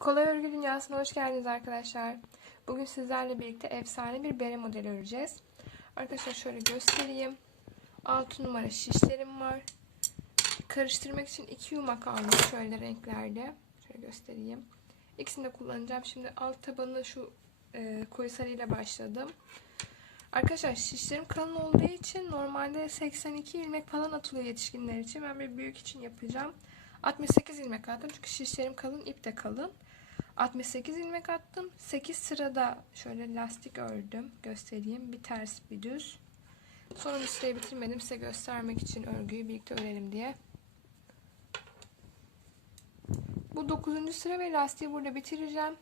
Kolay örgü dünyasına hoş geldiniz arkadaşlar. Bugün sizlerle birlikte efsane bir bere modeli öreceğiz. Arkadaşlar şöyle göstereyim. 6 numara şişlerim var. Karıştırmak için 2 yumak aldım şöyle renklerde. Şöyle göstereyim. İkisini de kullanacağım. Şimdi alt tabanını şu e, koyu sarıyla başladım. Arkadaşlar şişlerim kalın olduğu için normalde 82 ilmek falan atılıyor yetişkinler için. Ben bir büyük için yapacağım. 68 ilmek attım çünkü şişlerim kalın, ip de kalın. 68 ilmek attım. 8 sırada şöyle lastik ördüm. Göstereyim. Bir ters bir düz. Sonuncu sırayı bitirmedim. Size göstermek için örgüyü birlikte örelim diye. Bu 9. sıra ve lastiği burada bitireceğim.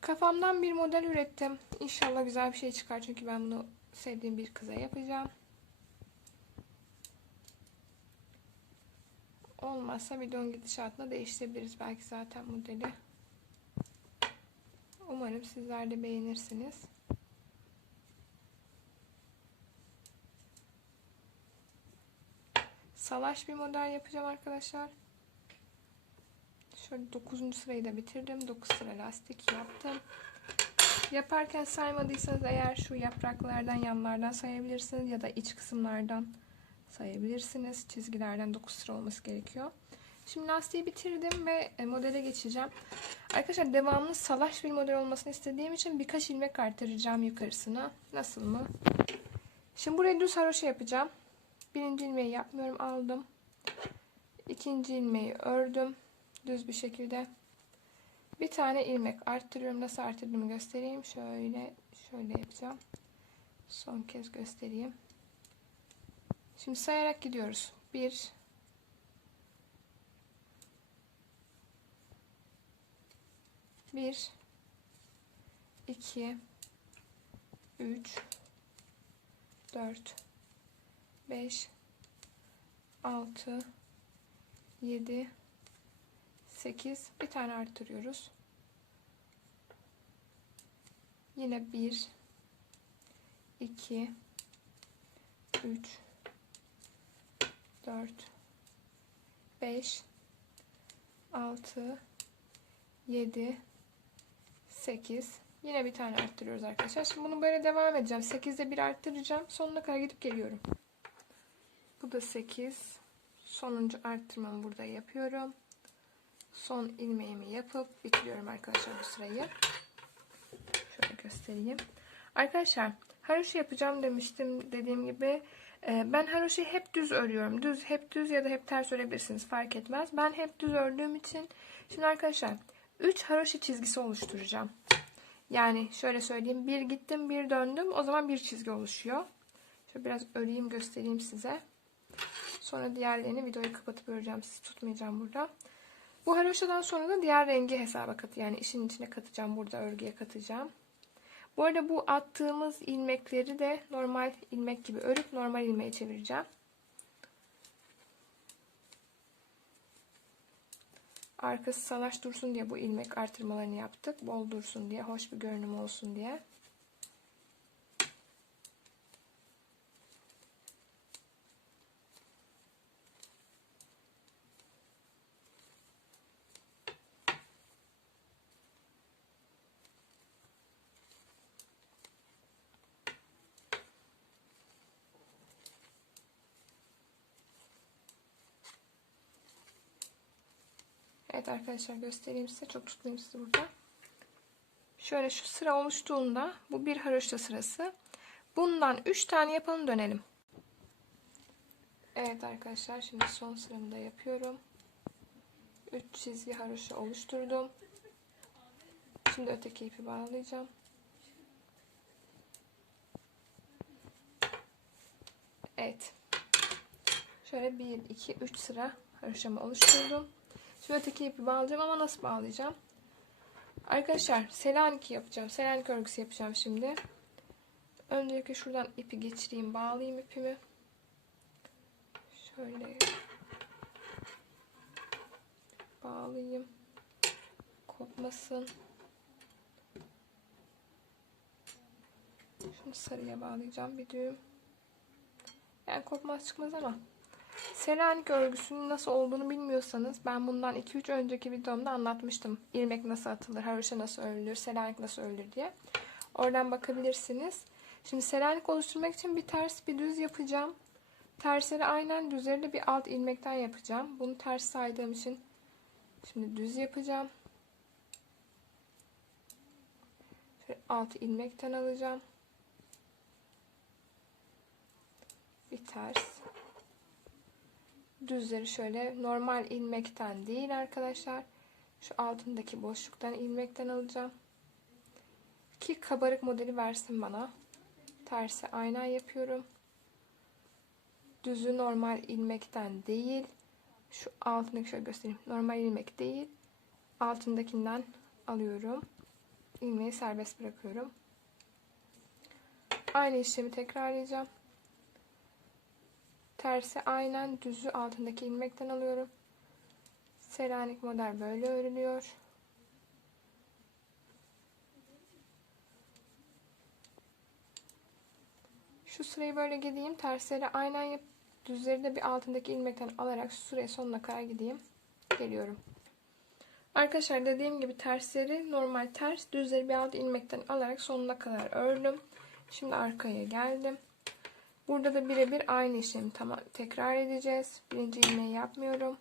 Kafamdan bir model ürettim. İnşallah güzel bir şey çıkar. Çünkü ben bunu sevdiğim bir kıza yapacağım. Olmazsa videonun gidişatını değiştirebiliriz belki zaten modeli. Umarım sizler de beğenirsiniz. Salaş bir model yapacağım arkadaşlar. Şöyle 9. sırayı da bitirdim. 9 sıra lastik yaptım. Yaparken saymadıysanız eğer şu yapraklardan yanlardan sayabilirsiniz ya da iç kısımlardan sayabilirsiniz. Çizgilerden 9 sıra olması gerekiyor. Şimdi lastiği bitirdim ve e, modele geçeceğim. Arkadaşlar devamlı salaş bir model olmasını istediğim için birkaç ilmek artıracağım yukarısına. Nasıl mı? Şimdi buraya düz haroşa yapacağım. Birinci ilmeği yapmıyorum. Aldım. İkinci ilmeği ördüm. Düz bir şekilde. Bir tane ilmek arttırıyorum. Nasıl arttırdığımı göstereyim. Şöyle şöyle yapacağım. Son kez göstereyim. Şimdi sayarak gidiyoruz. 1 1 2 3 4 5 6 7 8 bir tane arttırıyoruz. Yine 1 2 3 4 5 6 7 8 yine bir tane arttırıyoruz arkadaşlar. Şimdi bunu böyle devam edeceğim. 8'de bir arttıracağım. Sonuna kadar gidip geliyorum. Bu da 8. Sonuncu arttırmamı burada yapıyorum. Son ilmeğimi yapıp bitiriyorum arkadaşlar bu sırayı. Şöyle göstereyim. Arkadaşlar haroşa yapacağım demiştim dediğim gibi. Ee, ben haroşayı hep düz örüyorum. Düz, hep düz ya da hep ters örebilirsiniz. Fark etmez. Ben hep düz ördüğüm için. Şimdi arkadaşlar 3 haroşa çizgisi oluşturacağım. Yani şöyle söyleyeyim. Bir gittim bir döndüm. O zaman bir çizgi oluşuyor. Şöyle biraz öreyim göstereyim size. Sonra diğerlerini videoyu kapatıp öreceğim. Sizi tutmayacağım burada. Bu haroşadan sonra da diğer rengi hesaba kat yani işin içine katacağım. Burada örgüye katacağım. Bu arada bu attığımız ilmekleri de normal ilmek gibi örüp normal ilmeğe çevireceğim. Arkası salaş dursun diye bu ilmek artırmalarını yaptık. Bol dursun diye, hoş bir görünüm olsun diye. Arkadaşlar göstereyim size. Çok tutmayayım sizi burada. Şöyle şu sıra oluştuğunda bu bir haroşa sırası. Bundan 3 tane yapalım dönelim. Evet arkadaşlar şimdi son sıramı da yapıyorum. 3 çizgi haroşa oluşturdum. Şimdi öteki ipi bağlayacağım. Evet. Şöyle 1, 2, 3 sıra haroşamı oluşturdum. Öteki ipi bağlayacağım ama nasıl bağlayacağım? Arkadaşlar Selanik yapacağım. Selanik örgüsü yapacağım şimdi. Öncelikle şuradan ipi geçireyim. Bağlayayım ipimi. Şöyle bağlayayım. Kopmasın. Şunu sarıya bağlayacağım bir düğüm. Yani kopmaz çıkmaz ama Selanik örgüsünün nasıl olduğunu bilmiyorsanız ben bundan 2-3 önceki videomda anlatmıştım. İlmek nasıl atılır, haroşa nasıl örülür, Selanik nasıl örülür diye. Oradan bakabilirsiniz. Şimdi Selanik oluşturmak için bir ters bir düz yapacağım. Tersleri aynen düzleri de bir alt ilmekten yapacağım. Bunu ters saydığım için şimdi düz yapacağım. Şöyle alt ilmekten alacağım. Bir ters. Düzleri şöyle normal ilmekten değil arkadaşlar. Şu altındaki boşluktan ilmekten alacağım. Ki kabarık modeli versin bana. Tersi aynen yapıyorum. Düzü normal ilmekten değil. Şu altındaki şöyle göstereyim. Normal ilmek değil. Altındakinden alıyorum. İlmeği serbest bırakıyorum. Aynı işlemi tekrarlayacağım. Tersi aynen düzü altındaki ilmekten alıyorum. Selanik model böyle örülüyor. Şu sırayı böyle gideyim. Tersleri aynen yap düzleri de bir altındaki ilmekten alarak sıraya sonuna kadar gideyim. Geliyorum. Arkadaşlar dediğim gibi tersleri normal ters, düzleri bir alt ilmekten alarak sonuna kadar ördüm. Şimdi arkaya geldim. Burada da birebir aynı işlemi tamam tekrar edeceğiz. Birinci ilmeği yapmıyorum.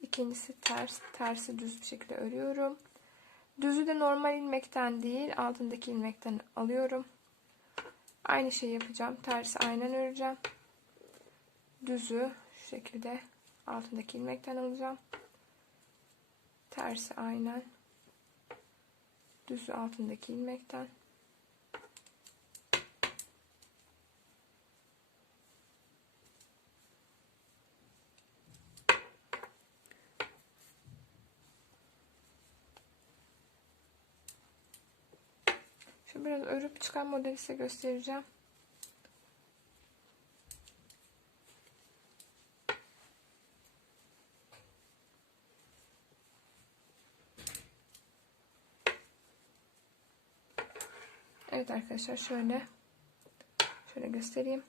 İkincisi ters, tersi düz bir şekilde örüyorum. Düzü de normal ilmekten değil, altındaki ilmekten alıyorum. Aynı şeyi yapacağım. Tersi aynen öreceğim. Düzü şu şekilde altındaki ilmekten alacağım. Tersi aynen. Düzü altındaki ilmekten. Biraz örüp çıkan modeli size göstereceğim. Evet arkadaşlar şöyle şöyle göstereyim.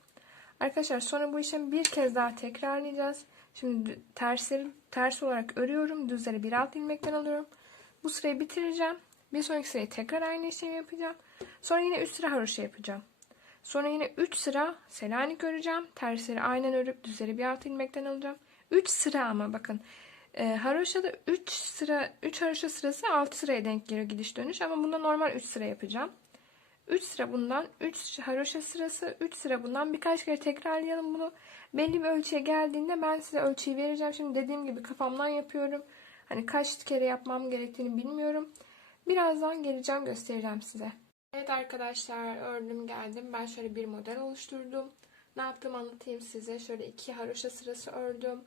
Arkadaşlar sonra bu işlemi bir kez daha tekrarlayacağız. Şimdi tersleri ters olarak örüyorum. Düzleri bir alt ilmekten alıyorum. Bu sırayı bitireceğim. Bir sonraki sırayı tekrar aynı işlemi yapacağım. Sonra yine 3 sıra haroşa yapacağım. Sonra yine 3 sıra selanik öreceğim. Tersleri aynen örüp düzleri bir alt ilmekten alacağım. 3 sıra ama bakın. E, haroşada 3 sıra 3 haroşa sırası 6 sıraya denk geliyor gidiş dönüş ama bunda normal 3 sıra yapacağım. 3 sıra bundan, 3 haroşa sırası, 3 sıra bundan. Birkaç kere tekrarlayalım bunu. Belli bir ölçüye geldiğinde ben size ölçüyü vereceğim. Şimdi dediğim gibi kafamdan yapıyorum. Hani kaç kere yapmam gerektiğini bilmiyorum. Birazdan geleceğim göstereceğim size. Evet arkadaşlar ördüm geldim. Ben şöyle bir model oluşturdum. Ne yaptım anlatayım size. Şöyle iki haroşa sırası ördüm.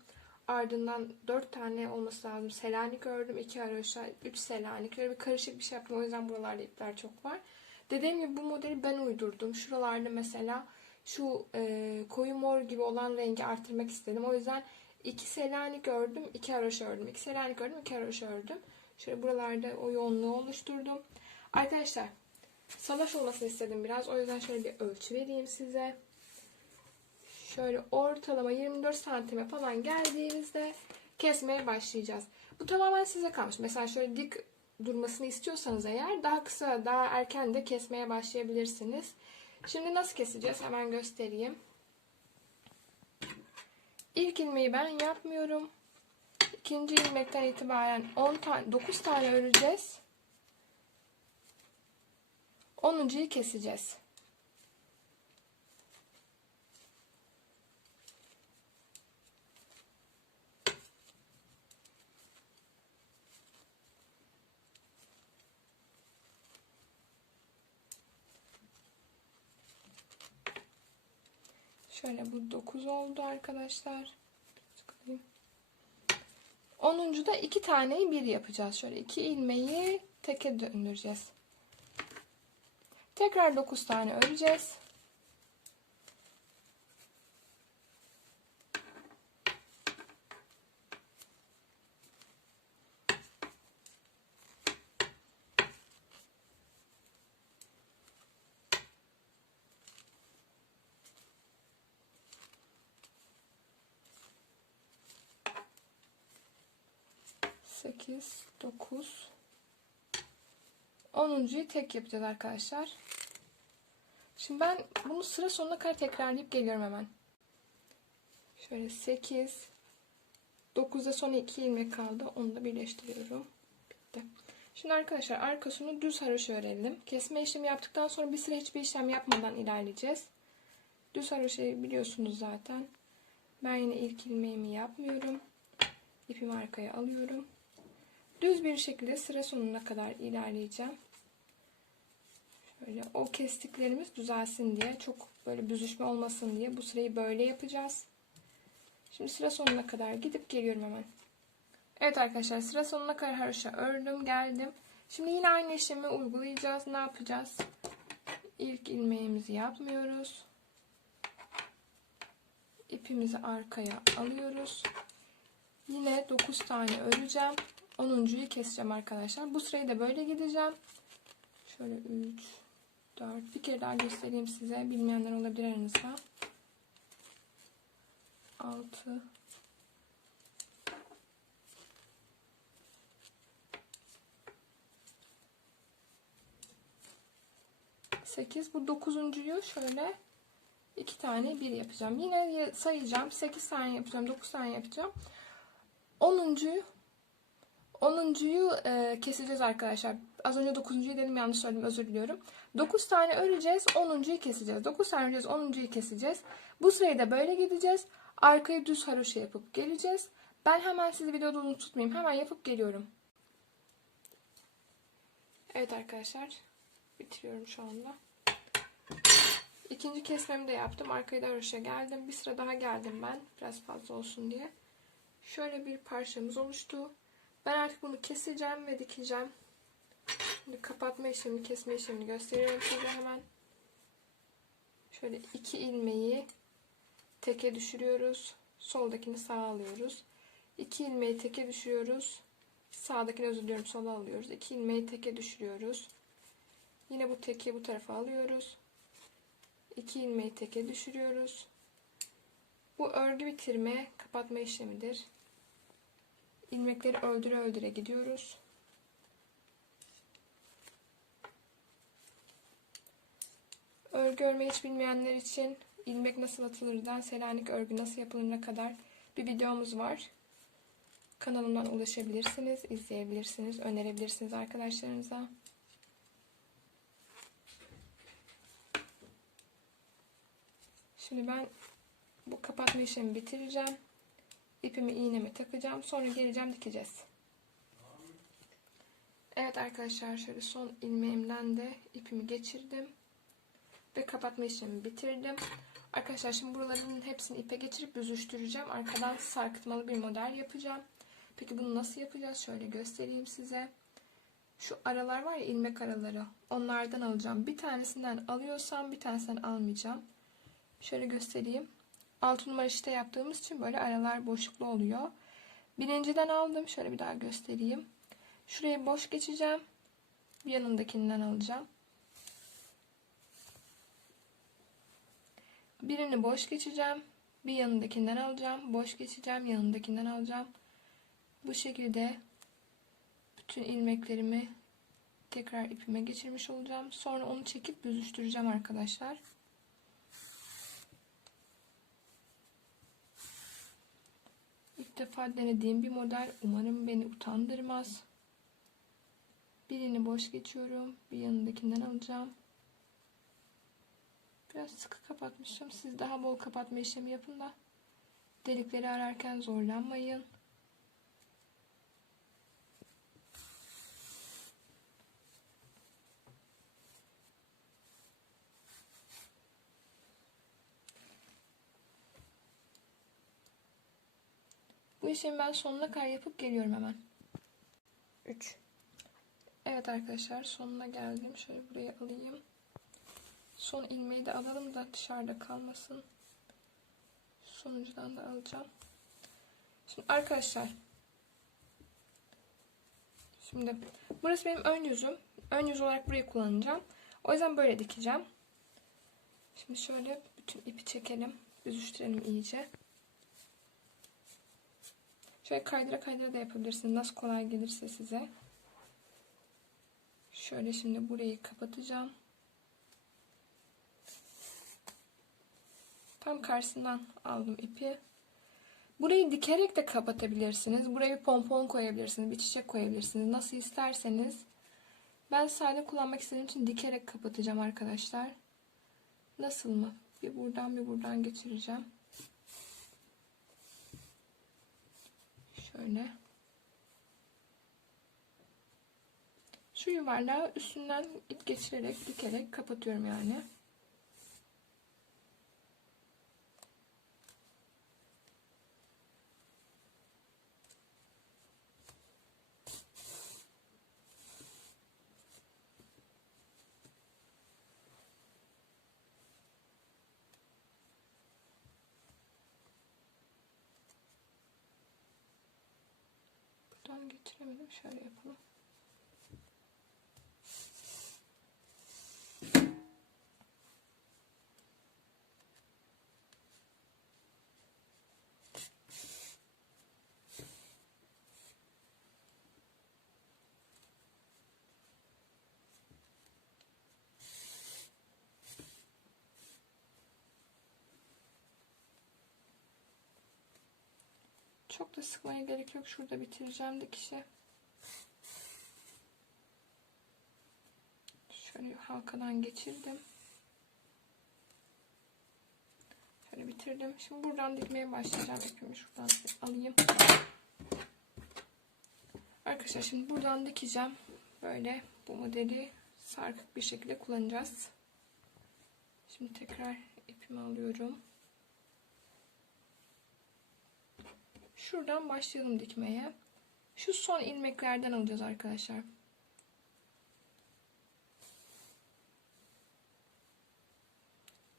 Ardından 4 tane olması lazım. Selanik ördüm. 2 haroşa, 3 selanik. Böyle bir karışık bir şey yaptım. O yüzden buralarda ipler çok var. Dediğim gibi bu modeli ben uydurdum. Şuralarda mesela şu e, koyu mor gibi olan rengi arttırmak istedim. O yüzden 2 selanik ördüm. 2 haroşa ördüm. 2 selanik ördüm. 2 haroşa ördüm. Şöyle buralarda o yoğunluğu oluşturdum. Arkadaşlar salaş olmasını istedim biraz. O yüzden şöyle bir ölçü vereyim size. Şöyle ortalama 24 santime falan geldiğinizde kesmeye başlayacağız. Bu tamamen size kalmış. Mesela şöyle dik durmasını istiyorsanız eğer daha kısa, daha erken de kesmeye başlayabilirsiniz. Şimdi nasıl keseceğiz? Hemen göstereyim. İlk ilmeği ben yapmıyorum. İkinci ilmekten itibaren 10 tane 9 tane öreceğiz. 10.yu keseceğiz. Şöyle bu 9 oldu arkadaşlar. 10. da 2 taneyi bir yapacağız. Şöyle 2 ilmeği teke döndüreceğiz. Tekrar 9 tane öreceğiz. Sekiz, dokuz. 10.yu tek yapacağız arkadaşlar. Şimdi ben bunu sıra sonuna kadar tekrarlayıp geliyorum hemen. Şöyle 8, 9'da son 2 ilmek kaldı. Onu da birleştiriyorum. Bitti. Şimdi arkadaşlar arkasını düz haroşa örelim. Kesme işlemi yaptıktan sonra bir sıra hiçbir işlem yapmadan ilerleyeceğiz. Düz haroşayı biliyorsunuz zaten. Ben yine ilk ilmeğimi yapmıyorum. İpimi arkaya alıyorum. Düz bir şekilde sıra sonuna kadar ilerleyeceğim. Şöyle o kestiklerimiz düzelsin diye, çok böyle büzüşme olmasın diye bu sırayı böyle yapacağız. Şimdi sıra sonuna kadar gidip geliyorum hemen. Evet arkadaşlar sıra sonuna kadar haroşa ördüm geldim. Şimdi yine aynı işlemi uygulayacağız. Ne yapacağız? İlk ilmeğimizi yapmıyoruz. İpimizi arkaya alıyoruz. Yine 9 tane öreceğim. 10.yu keseceğim arkadaşlar. Bu sırayı da böyle gideceğim. Şöyle 3 4 bir kere daha göstereyim size. Bilmeyenler olabilir aranızda. 6 8 bu dokuzuncuyu şöyle iki tane bir yapacağım. Yine sayacağım. 8 tane yapacağım. 9 tane yapacağım. 10'uncuyu 10'uncuyu e, keseceğiz arkadaşlar. Az önce 9'uncuyu dedim yanlış söyledim özür diliyorum. 9 tane öreceğiz. 10'uncuyu keseceğiz. 9 tane öreceğiz. 10'uncuyu keseceğiz. Bu sırayı da böyle gideceğiz. Arkayı düz haroşa yapıp geleceğiz. Ben hemen sizi videoda uzun. Hemen yapıp geliyorum. Evet arkadaşlar. Bitiriyorum şu anda. İkinci kesmemi de yaptım. Arkaya da haroşa geldim. Bir sıra daha geldim ben. Biraz fazla olsun diye. Şöyle bir parçamız oluştu. Ben artık bunu keseceğim ve dikeceğim. Şimdi kapatma işlemini, kesme işlemini gösteriyorum size hemen. Şöyle iki ilmeği teke düşürüyoruz. Soldakini sağa alıyoruz. İki ilmeği teke düşürüyoruz. Sağdakini özür diliyorum sola alıyoruz. İki ilmeği teke düşürüyoruz. Yine bu teki bu tarafa alıyoruz. İki ilmeği teke düşürüyoruz. Bu örgü bitirme, kapatma işlemidir. İlmekleri öldüre öldüre gidiyoruz. Örgü örmeyi hiç bilmeyenler için ilmek nasıl atılırdan Selanik örgü nasıl yapılırına kadar bir videomuz var. Kanalımdan ulaşabilirsiniz, izleyebilirsiniz, önerebilirsiniz arkadaşlarınıza. Şimdi ben bu kapatma işlemi bitireceğim. İpimi iğneme takacağım. Sonra geleceğim dikeceğiz. Evet arkadaşlar şöyle son ilmeğimden de ipimi geçirdim. Ve kapatma işlemi bitirdim. Arkadaşlar şimdi buraların hepsini ipe geçirip büzüştüreceğim. Arkadan sarkıtmalı bir model yapacağım. Peki bunu nasıl yapacağız? Şöyle göstereyim size. Şu aralar var ya ilmek araları. Onlardan alacağım. Bir tanesinden alıyorsam bir tanesinden almayacağım. Şöyle göstereyim. 6 numara işte yaptığımız için böyle aralar boşluklu oluyor. Birinciden aldım. Şöyle bir daha göstereyim. Şuraya boş geçeceğim. Bir yanındakinden alacağım. Birini boş geçeceğim. Bir yanındakinden alacağım. Boş geçeceğim. Yanındakinden alacağım. Bu şekilde bütün ilmeklerimi tekrar ipime geçirmiş olacağım. Sonra onu çekip büzüştüreceğim arkadaşlar. İlk defa denediğim bir model. Umarım beni utandırmaz. Birini boş geçiyorum. Bir yanındakinden alacağım. Biraz sıkı kapatmışım. Siz daha bol kapatma işlemi yapın da delikleri ararken zorlanmayın. Bu işlemi ben sonuna kadar yapıp geliyorum hemen. 3 Evet arkadaşlar sonuna geldim. Şöyle buraya alayım. Son ilmeği de alalım da dışarıda kalmasın. Sonuncudan da alacağım. Şimdi arkadaşlar Şimdi burası benim ön yüzüm. Ön yüz olarak burayı kullanacağım. O yüzden böyle dikeceğim. Şimdi şöyle bütün ipi çekelim. Büzüştürelim iyice. Şöyle kaydıra kaydıra da yapabilirsiniz. Nasıl kolay gelirse size. Şöyle şimdi burayı kapatacağım. Tam karşısından aldım ipi. Burayı dikerek de kapatabilirsiniz. Buraya bir pompon koyabilirsiniz. Bir çiçek koyabilirsiniz. Nasıl isterseniz. Ben sade kullanmak istediğim için dikerek kapatacağım arkadaşlar. Nasıl mı? Bir buradan bir buradan geçireceğim. Şöyle. Şu yuvarlağı üstünden ip geçirerek dikerek kapatıyorum yani. Buradan geçiremedim. Şöyle yapalım. Çok da sıkmaya gerek yok. Şurada bitireceğim dikişi. Şöyle halkadan geçirdim. Şöyle bitirdim. Şimdi buradan dikmeye başlayacağım. İpimi şuradan alayım. Arkadaşlar şimdi buradan dikeceğim. Böyle bu modeli sarkık bir şekilde kullanacağız. Şimdi tekrar ipimi alıyorum. Şuradan başlayalım dikmeye. Şu son ilmeklerden alacağız arkadaşlar.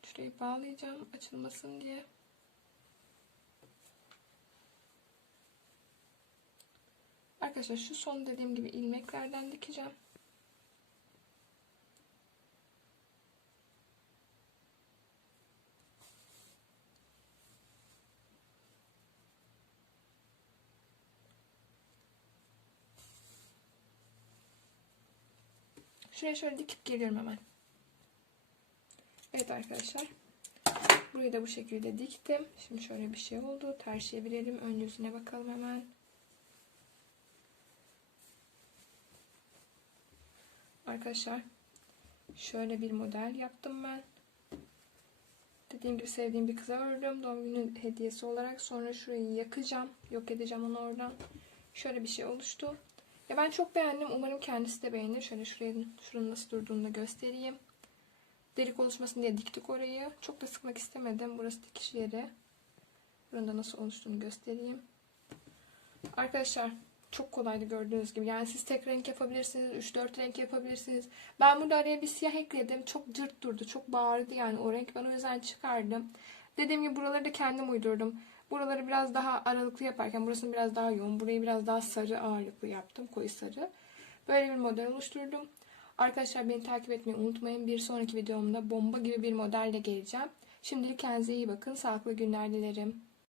Şurayı bağlayacağım açılmasın diye. Arkadaşlar şu son dediğim gibi ilmeklerden dikeceğim. Şuraya şöyle dikip geliyorum hemen. Evet arkadaşlar. Burayı da bu şekilde diktim. Şimdi şöyle bir şey oldu. Ters çevirelim. Ön bakalım hemen. Arkadaşlar şöyle bir model yaptım ben. Dediğim gibi sevdiğim bir kıza ördüm. Doğum günü hediyesi olarak. Sonra şurayı yakacağım. Yok edeceğim onu oradan. Şöyle bir şey oluştu. Ya ben çok beğendim. Umarım kendisi de beğenir. Şöyle şuraya, şuranın nasıl durduğunu da göstereyim. Delik oluşmasın diye diktik orayı. Çok da sıkmak istemedim. Burası dikiş yeri. Buranın nasıl oluştuğunu göstereyim. Arkadaşlar çok kolaydı gördüğünüz gibi. Yani siz tek renk yapabilirsiniz. 3-4 renk yapabilirsiniz. Ben burada araya bir siyah ekledim. Çok cırt durdu. Çok bağırdı yani o renk. Ben o yüzden çıkardım. Dediğim gibi buraları da kendim uydurdum. Buraları biraz daha aralıklı yaparken burasını biraz daha yoğun, burayı biraz daha sarı ağırlıklı yaptım. Koyu sarı. Böyle bir model oluşturdum. Arkadaşlar beni takip etmeyi unutmayın. Bir sonraki videomda bomba gibi bir modelle geleceğim. Şimdilik kendinize iyi bakın. Sağlıklı günler dilerim.